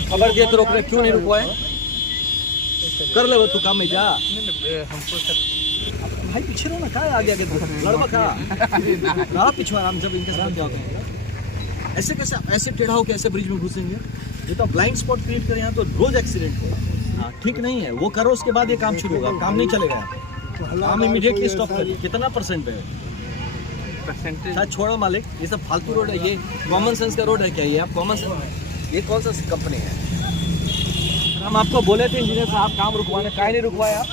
हम खबर दिए तो रोक रहे, क्यों नहीं रुकवाए? कर ले वो तू काम में जा। हमको सर भाई पीछे रहो ना, क्या है आगे आगे लड़वा कहा पीछे आराम, जब इनके साथ जाओगे ऐसे कैसे, ऐसे टेढ़ा होकर ऐसे ब्रिज में घुसेंगे? ये तो ब्लाइंड स्पॉट क्रिएट करें, यहाँ तो रोज एक्सीडेंट हो। हाँ ठीक नहीं है, वो करो उसके बाद ये काम शुरू होगा, काम नहीं चलेगा, काम इमीडिएटली स्टॉप करिए। कितना परसेंट पे है? परसेंटेज शायद छोड़ो मालिक, ये सब फालतू रोड है, ये कॉमन सेंस का रोड है क्या? ये आप कॉमन सेंस, ये कौन सा कंपनी है? हम आपको बोले थे इंजीनियर साहब काम रुकवाने, काहे नहीं रुकवाए आप?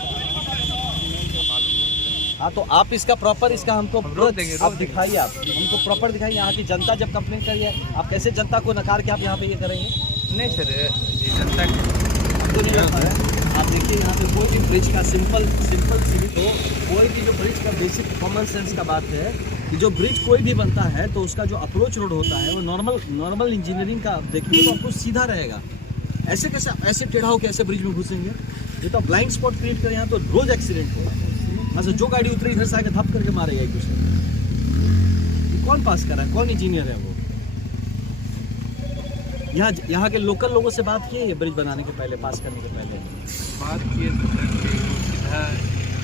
हाँ तो आप इसका प्रॉपर, इसका हमको आप दिखाइए, आप हमको प्रॉपर दिखाइए। यहाँ की जनता जब कंप्लेन करी है, आप कैसे जनता को नकार के आप यहाँ पे ये करेंगे? नहीं सर, ये जनता तो नहीं लगता है। आप देखिए यहाँ पे कोई भी ब्रिज का सिंपल सीधी, तो कोई भी जो ब्रिज का बेसिक कॉमन सेंस का बात है कि जो ब्रिज कोई भी बनता है तो उसका जो अप्रोच रोड होता है वो नॉर्मल इंजीनियरिंग का देखिए तो अप्रोच सीधा रहेगा। ऐसे कैसे, ऐसे टेढ़ा होकर ऐसे ब्रिज में घुसेंगे? ये तो ब्लाइंड स्पॉट क्रिएट करें, यहाँ तो रोज एक्सीडेंट हो। अच्छा जो गाड़ी उतरी इधर से आके धप करके मारेगा एक दूसरे को। कौन पास कर रहा है, कौन इंजीनियर है वो? यहाँ के लोकल लोगों से बात की है ये ब्रिज बनाने के पहले, पास करने के पहले? बात किए तो सीधा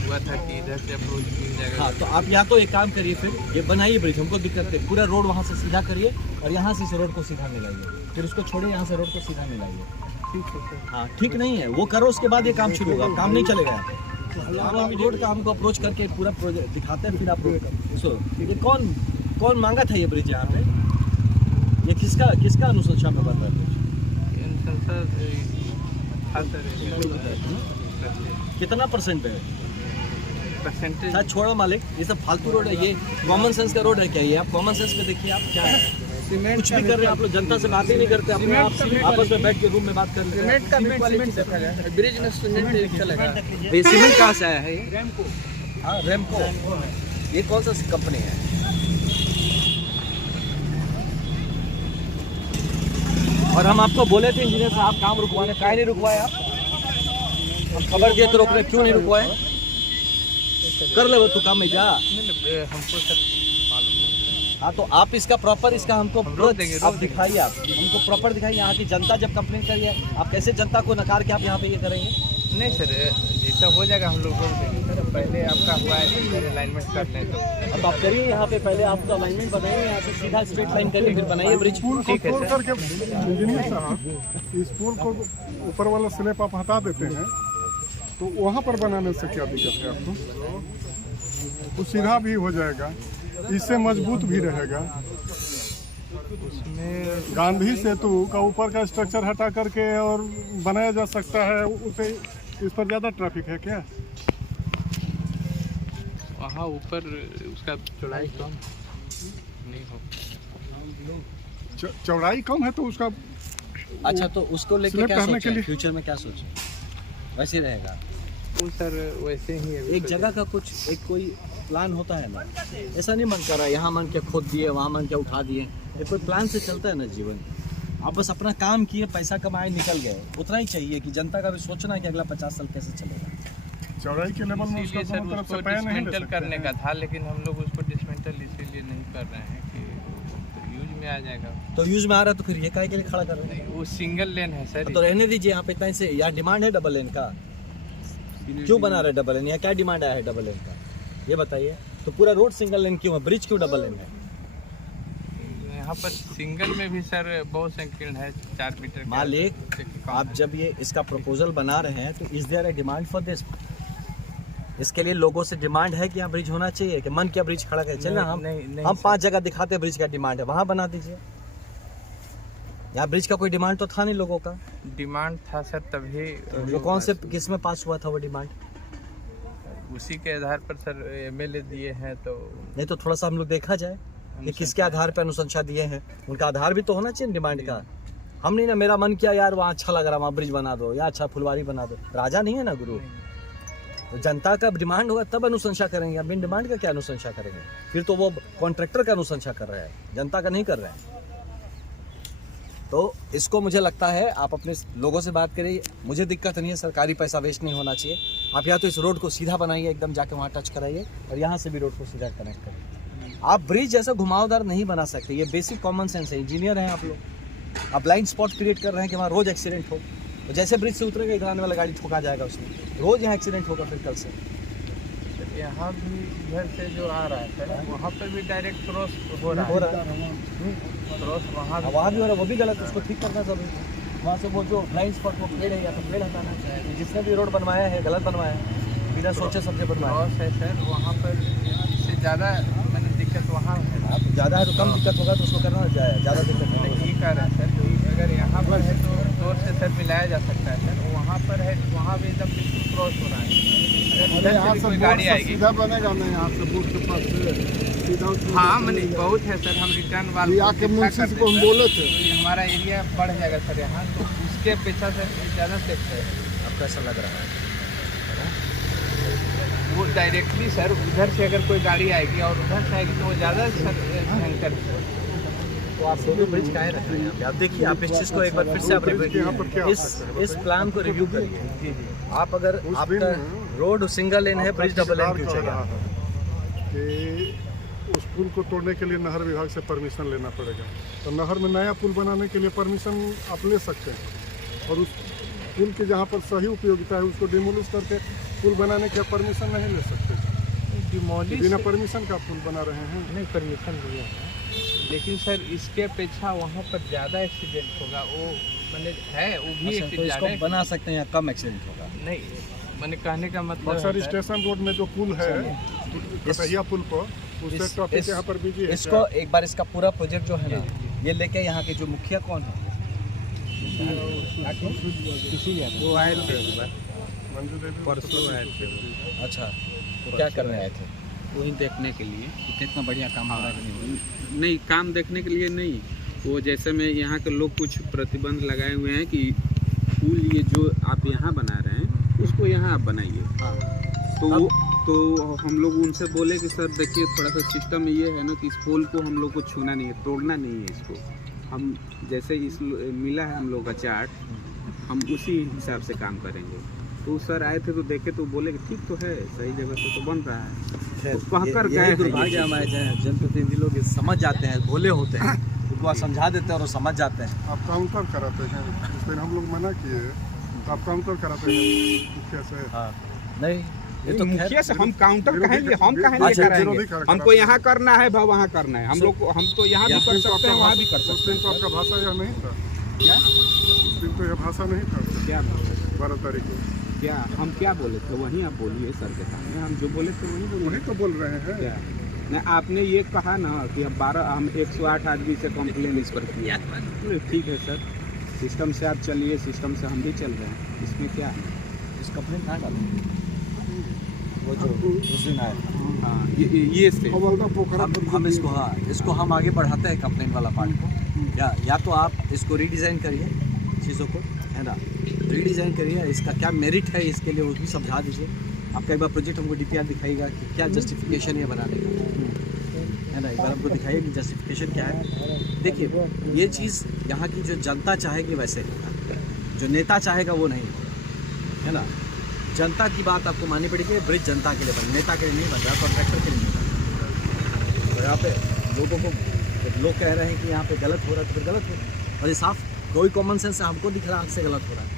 हुआ था कि इधर से अप्रोच मिल जाएगा। हाँ तो आप या तो एक काम करिए, फिर ये बनाइए ब्रिज, हमको दिक्कत है, पूरा रोड वहाँ से सीधा करिए और यहाँ से इस रोड को सीधा मिलाइए, फिर उसको छोड़िए, यहाँ से रोड को सीधा मिलाइए। ठीक है सर। हाँ ठीक नहीं है, वो करो उसके बाद ये काम शुरू होगा, काम नहीं चलेगा। हम रोड का हमको अप्रोच करके पूरा प्रोजेक्ट दिखाते हैं, फिर आप रोड का सो ये कौन मांगा था ये ब्रिज यहाँ पे? ये किसका अनुशंसा पे बन रहा है? कितना परसेंट पे है? परसेंटेज शायद छोड़ो मालिक, ये सब फालतू रोड है, ये कॉमन सेंस का रोड है क्या? ये आप कॉमन सेंस पे देखिए, आप क्या है कुछ भी कर रहे हैं आप लोग, जनता से बात ही नहीं करते, अपने आप आपस में बैठ के रूम में बात कर लेते हैं। ब्रिज में सीमेंट चलेगा। ये सीमेंट कहाँ से आया है? रेमको। हाँ रेमको, ये कौन सा कंपनी है? और हम आपको बोले थे इंजीनियर साहब काम रुकवाने, काहे नहीं रुकवाए आप? हम खबर दिए तो रोक रहे, क्यों नहीं रुकवाए? कर ले वो तू काम में जा। हमको सर मालूम नहीं। हाँ तो आप इसका प्रॉपर, इसका हमको रोक देंगे, आप दिखाइए, आप हमको प्रॉपर दिखाइए। यहाँ की जनता जब कंप्लेन करी है, आप कैसे जनता को नकार के आप यहाँ पे ये करेंगे? नहीं सर, जैसा हो जाएगा हम लोग रोक देंगे सर। पहले आपका हुआ है तो अलाइनमेंट कर लें तो अब आप करिए यहाँ पे, पहले आपका अलाइनमेंट बनाइए, यहाँ से सीधा स्ट्रेट लाइन करिए, फिर बनाइए ब्रिज। ठीक है सर। इंजीनियर साहब इस पुल को ऊपर वाला स्लैब आप हटा देते हैं तो वहाँ पर बनाने से क्या दिक्कत है आपको? वो सीधा भी हो जाएगा, इससे मजबूत भी रहेगा। उसमें गांधी सेतु का ऊपर का स्ट्रक्चर हटा करके और बनाया जा सकता है, उसे इस पर ज़्यादा ट्रैफिक है क्या? वहाँ ऊपर उसका चौड़ाई कम नहीं हो, चौड़ाई कम है तो उसका अच्छा तो उसको लेके स्लैब क्या करने के सोचा है? लिए- फ्यूचर में क्या सोचा? वैसे ही रहेगा वो सर वैसे ही है। एक जगह का कुछ एक कोई प्लान होता है ना, ऐसा नहीं मन कर रहा है यहाँ मन के खोद दिए, वहाँ मन के उठा दिए, ये कोई प्लान से चलता है ना जीवन। आप बस अपना काम किए, पैसा कमाए, निकल गए, उतना ही चाहिए कि जनता का भी सोचना है कि अगला 50 साल कैसे चलेगा। चौड़ाई के लेवल में उसका इसीलिए सर दोनों तरफ उसको से पैर नहीं ले डिसमेंटल सकते करने हैं। का था, लेकिन हम लोग उसको डिसमेंटल इसीलिए नहीं कर रहे हैं कि यूज में आ जाएगा। तो यूज में आ रहा है तो फिर ये काहे के लिए खड़ा कर रहे हैं? वो सिंगल लेन है सर। तो रहने दीजिए यहाँ पे, इतना ही से यहाँ डिमांड है डबल लेन का, क्यों बना रहे डबल लेन? यहाँ क्या डिमांड आया है डबल लेन का, ये बताइए। तो पूरा रोड सिंगल लेन क्यों है, ब्रिज क्यों डबल लेन है? यहाँ पर सिंगल में भी सर बहुत संकीर्ण है, 4 मीटर का। मालिक आप जब ये इसका प्रपोजल बना रहे हैं तो is there a demand for this? इसके लिए लोगों से डिमांड है कि यहाँ ब्रिज होना चाहिए, कि मन क्या ब्रिज खड़ा कर चलना? हम 5 जगह दिखाते हैं ब्रिज का डिमांड है, वहाँ बना दीजिए। यहाँ ब्रिज का कोई डिमांड तो था नहीं लोगों का। डिमांड था सर, तभी वो कौन से किस में पास हुआ था वो डिमांड? उसी के आधार पर सर एमएलए दिए हैं। तो नहीं तो थोड़ा सा हम लोग देखा जाए कि किसके आधार पर अनुशंसा दिए हैं, उनका आधार भी तो होना चाहिए डिमांड का। हम नहीं ना, मेरा मन किया यार वहाँ अच्छा लग रहा, वहाँ ब्रिज बना दो या अच्छा फुलवारी बना दो, राजा नहीं है ना गुरु। तो जनता का डिमांड होगा तब अनुशंसा करेंगे, अब बिन डिमांड का क्या अनुशंसा करेंगे? फिर तो वो कॉन्ट्रैक्टर का अनुशंसा कर रहा है, जनता का नहीं कर रहा है। तो इसको मुझे लगता है आप अपने लोगों से बात करिए, मुझे दिक्कत नहीं है, सरकारी पैसा वेस्ट नहीं होना चाहिए। आप या तो इस रोड को सीधा बनाइए, एकदम जाके वहाँ टच कराइए, और यहाँ से भी रोड को सीधा कनेक्ट करिए। आप ब्रिज जैसा घुमावदार नहीं बना सकते, ये बेसिक कॉमन सेंस है। इंजीनियर हैं आप लोग, आप ब्लाइंड स्पॉट क्रिएट कर रहे हैं कि वहाँ रोज एक्सीडेंट हो। तो जैसे ब्रिज से उतरेगा इधर आने वाला गाड़ी ठोका जाएगा उसमें, रोज यहाँ एक्सीडेंट होगा फिर कल से। यहाँ भी इधर से जो आ रहा है सर, वहाँ पर भी डायरेक्ट क्रॉस हो रहा है। क्रॉस वहाँ वहाँ भी हो रहा है, वो भी गलत है, उसको ठीक करना जरूरी है। वहाँ से वो जो ब्लाइंड स्पॉट वो पेड़ है या तो पेड़ हटाना चाहिए। जिसने भी रोड बनवाया है गलत बनवाया है, बिना सोचे समझे बनवाया क्रॉस है सर, वहाँ पर इससे ज़्यादा मैंने दिक्कत वहाँ है। है। ज़्यादा है तो कम दिक्कत होगा तो उसको करना जाए, ज़्यादा दिक्कत नहीं होगी। ठीक है सर, तो अगर यहाँ पर है तो जोर से सर मिलाया जा सकता है सर। वहाँ पर है, वहाँ भी एकदम बिल्कुल क्रॉस हो रहा है। अगर इधर से भी कोई गाड़ी आएगी, सीधा बनेगा नहीं यहाँ से बूथ के पास से सीधा। हाँ मैंने बहुत है सर, हम रिटर्न वाले आके मुंशी को हम बोले थे हमारा एरिया बढ़ जाएगा सर यहाँ, तो उसके अपेक्षा सर ज़्यादा सेफ है। आपको ऐसा लग रहा है? वो डायरेक्टली सर उधर से अगर कोई गाड़ी आएगी और उधर से आएगी तो वो ज़्यादा भयंकर है। तो आप दोनों ब्रिज काहे रख रहे हैं यहाँ पे? आप देखिए, आप इस चीज़ को एक बार फिर से आप रिव्यू, इस प्लान को रिव्यू करिए। आप अगर आपका रोड सिंगल लेन है, ब्रिज डबल लेन क्यों चाहिए? कि उस पुल को तोड़ने के लिए नहर विभाग से परमिशन लेना पड़ेगा। तो नहर में नया पुल बनाने के लिए परमिशन आप ले सकते हैं, और उस पुल की जहाँ पर सही उपयोगिता है उसको डिमोलिश करके पुल बनाने की परमिशन नहीं ले सकते। डिमोलिश बिना परमिशन का पुल बना रहे हैं। नहीं, परमिशन लिया है, लेकिन सर इसके अपेक्षा वहाँ पर ज़्यादा एक्सीडेंट होगा। वो मैंने है, वो भी अच्छा, तो ज़्यादा इसको बना सकते हैं या कम एक्सीडेंट होगा? नहीं, मैंने कहने का मतलब बक्सर है सर, स्टेशन रोड में जो पुल है कटहिया पुल पर, उससे ट्रैफिक यहाँ पर बिजी है। इसको एक बार इसका पूरा प्रोजेक्ट जो है ना, ये लेके यहाँ के जो मुखिया कौन है? वो आए थे एक बार, मंजू देवी परसों आए थे। अच्छा, तो क्या करने आए थे? वही देखने के लिए। कितना बढ़िया काम हो रहा है कि नहीं? नहीं, काम देखने के लिए नहीं, वो जैसे में यहाँ के लोग कुछ प्रतिबंध लगाए हुए हैं कि पुल ये जो आप यहाँ बना रहे हैं उसको यहाँ आप बनाइए। हाँ। तो हम लोग उनसे बोले कि सर देखिए, थोड़ा सा सिस्टम ये है ना कि इस पुल को हम लोग को छूना नहीं है, तोड़ना नहीं है इसको। हम जैसे इस मिला है हम लोग का चार्ट, हम उसी हिसाब से काम करेंगे। तो सर आए थे तो देखे तो बोले कि ठीक तो है, सही जगह से तो बन रहा है। कहकर गए दुर्भाग्य हमारे जनप्रतिनिधि लोग समझ जाते हैं, भोले होते हैं, उनको आप समझा देते हैं और वो समझ जाते हैं। आप काउंटर कराते हैं, उस दिन हम लोग मना किए, आप काउंटर कराते हैं मुखिया से। हाँ, नहीं ये तो मुखिया से हम काउंटर कहेंगे, हम कहेंगे अच्छा, करेंगे। हमको यहाँ करना है भाव, वहाँ करना है। हम लोग को, हम तो यहाँ भी कर सकते हैं, वहाँ भी कर उस सकते दिन तो आपका भाषा यह नहीं था क्या? उस दिन तो यह भाषा नहीं था क्या 12 तारीख को। क्या हम क्या बोले थे? वहीं आप बोलिए सर के सामने, हम जो बोले थे वहीं बोलिए। वही तो बोल रहे हैं। क्या नहीं, आपने ये कहा ना कि अब 12 हम 108 आदमी से कंप्लेन इस पर किया। बोले ठीक है सर, सिस्टम से आप चलिए, सिस्टम से हम भी चल रहे हैं, इसमें क्या है? इस कंप्लेन कहाँ डाला? वो जो उस दिन आए, हाँ, ये से हवलदा पोखरा हम इसको, हाँ इसको हम आगे बढ़ाते हैं कंप्लेन वाला पार्ट को। या तो आप इसको रीडिज़ाइन करिए चीज़ों को, है ना, रीडिज़ाइन करिए, इसका क्या मेरिट है इसके लिए वो भी समझा दीजिए। आपका एक बार प्रोजेक्ट हमको DPR दिखाइएगा कि क्या जस्टिफिकेशन है बनाने का, है ना, एक बार हमको दिखाइए कि जस्टिफिकेशन क्या है। देखिए, ये चीज़ यहाँ की जो जनता चाहेगी वैसे होगा, जो नेता चाहेगा वो नहीं, है ना। जनता की बात आपको माननी पड़ेगी। ब्रिज जनता के लिए बन, नेता के लिए नहीं बन रहा, कॉन्ट्रैक्टर के लिए नहीं बन रहा। तो यहाँ पे लोगों को, जब लोग कह रहे हैं कि यहाँ पे गलत हो रहा है तो फिर गलत हो रहा है, और ये साफ कोई कॉमन सेंस से हमको दिख रहा है से गलत हो रहा है।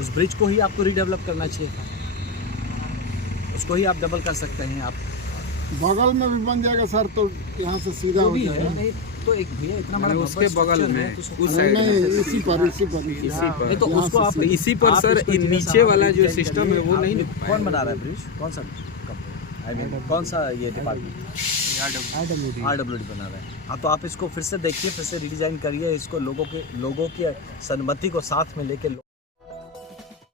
उस ब्रिज को ही आपको रीडेवलप करना चाहिए था, उसको ही आप डबल कर सकते हैं। आप बगल में भी बन जाएगा सर, तो यहाँ से सीधा वो हो भी जाएगा। है नहीं तो एक भैया इतना बड़ा उसके भव्य बगल structure में है, तो उसको- उस साइड नहीं, में इसी पर नहीं तो उसको आप इसी पर आप सर इसको ये जैसा नीचे आप वाला जो डिजाइन सिस्टम करिए, है वो आप नहीं ये पाएगा। कौन बना रहा है ब्रिज? कौन सा आई मीन कौन सा ये डिपार्टमेंट? RWD बना रहा है। हाँ, तो आप इसको फिर से देखिए, फिर से रिडिजाइन करिए, इसको लोगों के संमति को साथ में लेके